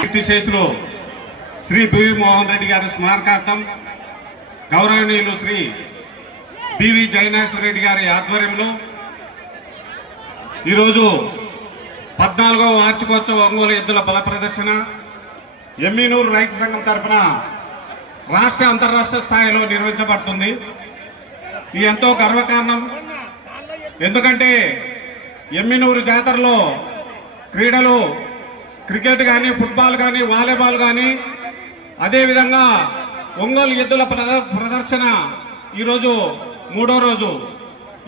కీర్తిశేషులు శ్రీ బివి మోహన్ రెడ్డి గారి స్మారకార్థం గౌరవనీయులు శ్రీ బివి జయనాశ్వర రెడ్డి గారి ఆధ్వర్యంలో ఈరోజు పద్నాలుగవ వార్షికోత్సవ ఒంగోలు ఎద్దుల బల ప్రదర్శన ఎమ్మినూరు రైతు సంఘం తరఫున రాష్ట్ర అంతర్రాష్ట్ర స్థాయిలో నిర్వహించబడుతుంది. ఇది ఎంతో గర్వకారణం. ఎందుకంటే ఎమ్మినూరు జాతరలో క్రీడలు క్రికెట్ కానీ ఫుట్బాల్ కానీ వాలీబాల్ కానీ అదేవిధంగా ఒంగోలు ఎద్దుల ప్రద- ప్రదర్శన ఈరోజు మూడో రోజు.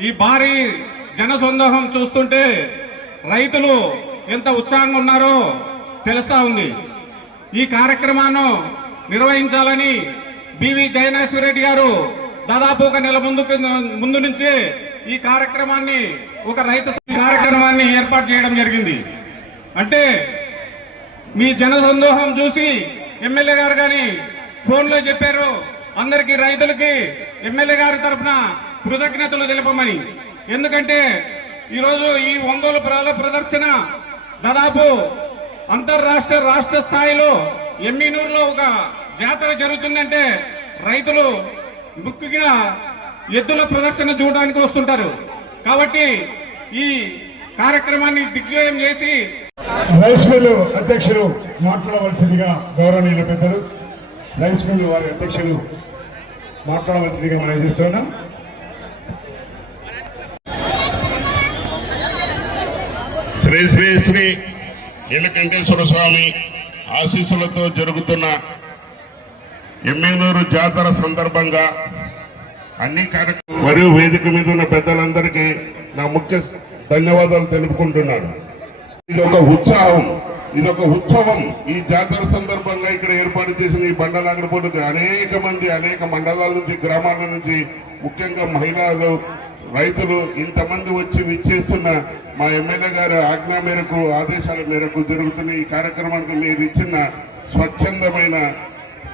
ఈ భారీ జనసందోహం చూస్తుంటే రైతులు ఎంత ఉత్సాహంగా ఉన్నారో తెలుస్తా ఉంది. ఈ కార్యక్రమాన్ని నిర్వహించాలని బివి జయనేశ్వర రెడ్డి గారు దాదాపు ఒక నెల ముందు ముందు నుంచే ఈ కార్యక్రమాన్ని ఒక రైతు కార్యక్రమాన్ని ఏర్పాటు చేయడం జరిగింది. అంటే మీ జన సందోహం చూసి ఎమ్మెల్యే గారు కానీ ఫోన్లో చెప్పారు. అందరికీ రైతులకి ఎమ్మెల్యే గారి తరఫున కృతజ్ఞతలు తెలపమని. ఎందుకంటే ఈరోజు ఈ ఒంగోలు ప్రజల ప్రదర్శన దాదాపు అంతర్రాష్ట్ర రాష్ట్ర స్థాయిలో ఎమ్మినూరులో ఒక జాతర జరుగుతుందంటే రైతులు ముఖ్యంగా ఎద్దుల ప్రదర్శన చూడడానికి వస్తుంటారు. కాబట్టి ఈ కార్యక్రమాన్ని దిగ్విజయం చేసి రైస్ మిల్లు అధ్యక్షులు మాట్లాడవలసిందిగా గౌరవనీయుల పెద్దలు రైస్ మిల్లు వారి అధ్యక్షులు మాట్లాడవలసిందిగా మనం చేస్తున్నాం. శ్రీ శ్రీ శ్రీ నీలకంఠేశ్వర స్వామి ఆశీస్సులతో జరుగుతున్న ఎమ్మెనూరు జాతర సందర్భంగా అన్ని కార్యక్రమాలు మరియు వేదిక మీద ఉన్న పెద్దలందరికీ నా ముఖ్య ధన్యవాదాలు తెలుపుకుంటున్నాను. ఇది ఒక ఉత్సాహం. ఇది ఒక ఉత్సవం. ఈ జాతర సందర్భంగా ఇక్కడ ఏర్పాటు చేసిన ఈ బండలాగడపోటుకి అనేక మంది అనేక మండలాల నుంచి గ్రామాల నుంచి ముఖ్యంగా మహిళలు రైతులు ఇంతమంది వచ్చి విచ్చేస్తున్న మా ఎమ్మెల్యే గారి ఆజ్ఞ మేరకు ఆదేశాల మేరకు జరుగుతున్న ఈ కార్యక్రమానికి మీరు ఇచ్చిన స్వచ్ఛందమైన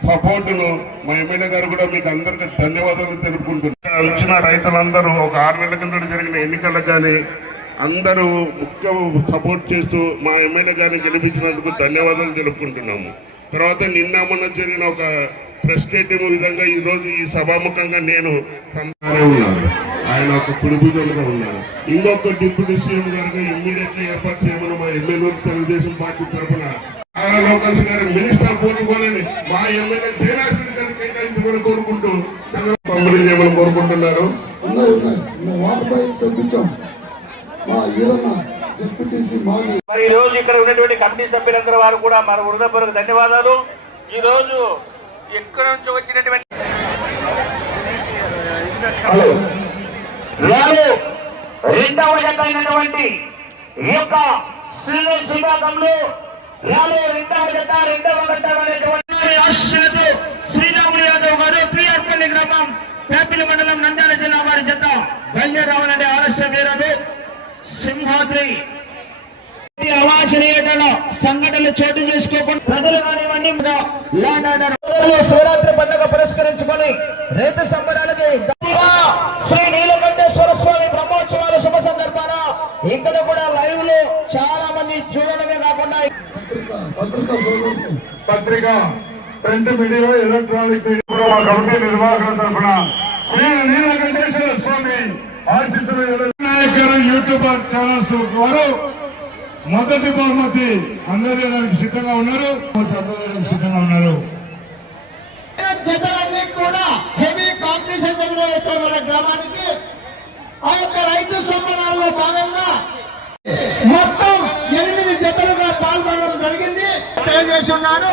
సపోర్టును మా ఎమ్మెల్యే గారు కూడా మీకు అందరికీ ధన్యవాదాలు తెలుపుకుంటున్నారు. వచ్చిన రైతులందరూ ఒక ఆరు నెలల కింద జరిగిన ఎన్నికలకు కానీ అందరూ ముఖ్య సపోర్ట్ చేస్తూ మా ఎమ్మెల్యే గారిని గెలిపించినందుకు ధన్యవాదాలు తెలుపుకుంటున్నాము. తర్వాత నిన్న మొన్న జరిగిన ఒక ఫ్రస్ట్రేటింగ్ విధంగా ఈరోజు ఈ సభాముఖంగా నేను సంతానే ఉన్నాను. ఆయన ఒక కుడిభుజంగా ఉన్నాను ఇంకొక డిప్యూటీ సీఎం గారిగా ఇమ్మీడియట్ ఏర్పాటు చేయమని మా ఎమ్మెల్యే తెలుగుదేశం పార్టీ తరఫున ఆరా లోకేష్ గారు మినిస్టర్ కోరుకోలేని మా ఎమ్మెల్యే జయరాశ్రెడ్డి గారిని కేటాయించమని కోరుకుంటూ పంపిణీ చేయమని కోరుకుంటున్నారు. వాటర్ మరి ఈ రోజు ఇక్కడ ఉన్నటువంటి కమిటీ సభ్యులందరూ వారు కూడా మన హృదయపూర్వక ధన్యవాదాలు. ఈ రోజు ఎక్కడి నుంచి వచ్చినటువంటి రెండవ జత అయినటువంటి ఈ యొక్క సీనియర్ విభాగంలో రాను రెండవ జత రెండవ ఘట్టం అనేటువంటి ఆశీస్సులతో శ్రీరాములు యాదవ్ గారు ప్రియార్పల్లి గ్రామం పేపిలి మండలం నంద్యాల జిల్లా వారి జత బయలుదేరావాలంటే సింహాద్రి ఈ సంఘటనలు చోటు చేసుకోకుండా ప్రజలు కానివ్వండి ల్యాండ్ ఆర్డర్. శివరాత్రి పండుగ పురస్కరించుకొని రైతు సంబరాలకి శ్రీ నీలకంఠేశ్వర స్వామి బ్రహ్మోత్సవాల శుభ సందర్భాన ఇక్కడ కూడా లైవ్లో చాలా మంది చూడడమే కాకుండా పత్రిక ప్రింట్ మీడియా ఎలక్ట్రానిక్ మీడియా నిర్వాహకుల తరఫున శ్రీ నీలకంఠేశ్వర స్వామి ఆశీస్సులు నాయక్ యూట్యూబర్ ఛానల్స్ వారు మొదటి బహుమతి అందజేయడానికి సిద్ధంగా ఉన్నారు. అందజేయడానికి సిద్ధంగా ఉన్నారు. జతలన్నీ కూడా హెవీ కాంపిటీషన్ జరిగిన వచ్చాయి మన గ్రామానికి. ఆ యొక్క రైతు సమ్మేళనాల్లో భాగంగా మొత్తం ఎనిమిది జతలుగా పాల్గొనడం జరిగింది. తెలియజేసి ఉన్నారు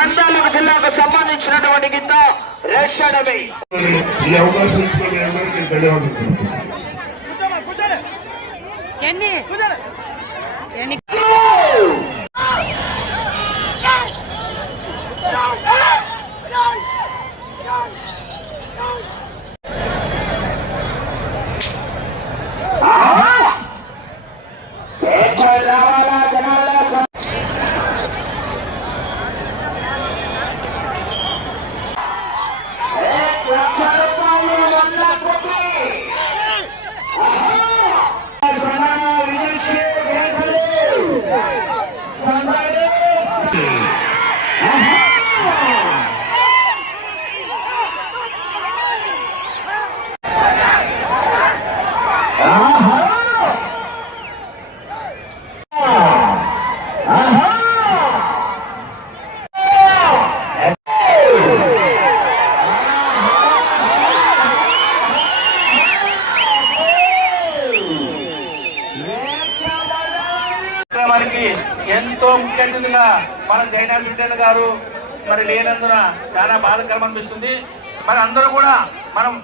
మండలం నంద్యాల జిల్లాకు సంబంధించినటువంటి గిత్త రేషడమే ఈ అవకాశం ఇచ్చిన మీ అందరికీ ధన్యవాదాలు తెలుపుతున్నాను. ఎన్ని ఎన్ని కార్యక్రమానికి ఎంతో ముఖ్య అతిథిగా మన జైనాథ్ రెడ్డి గారు మరి లేనందున చాలా బాధకరం అనిపిస్తుంది. మరి అందరూ కూడా మనం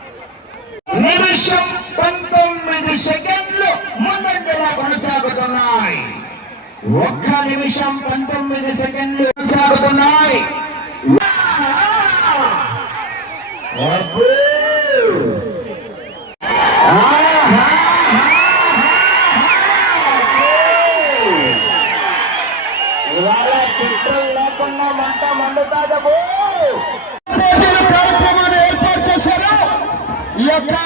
నిమిషం పంతొమ్మిది సెకండ్లు ముందంజలా కొనసాగుతున్నాయి. ఒక్క నిమిషం పంతొమ్మిది సెకండ్లు కొనసాగుతున్నాయి. మంట మండుతాదబో కార్యక్రమాన్ని ఏర్పాటు చేశారు. ఈ యొక్క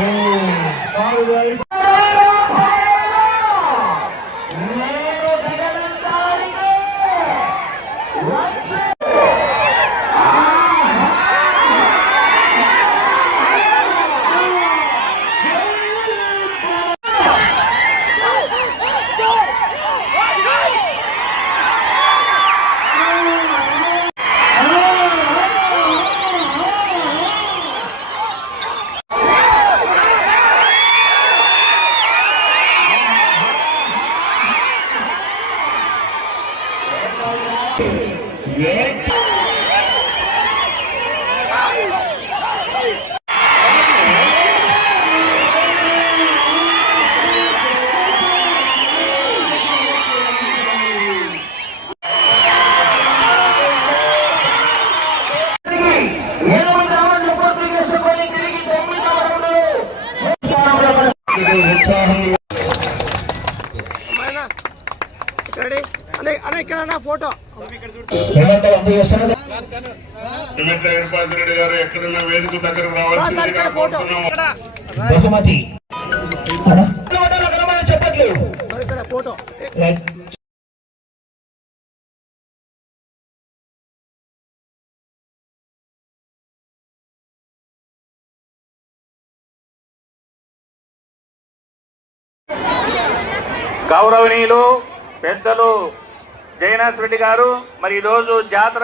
నేను వేదిక దగ్గరకు రావాల్సిందిగా కోరుతున్నాము. బహుమతి. చెప్పట్లేదు. గౌరవనీయులు పెద్దలు జయనాథ్ రెడ్డి గారు మరి ఈ రోజు జాతర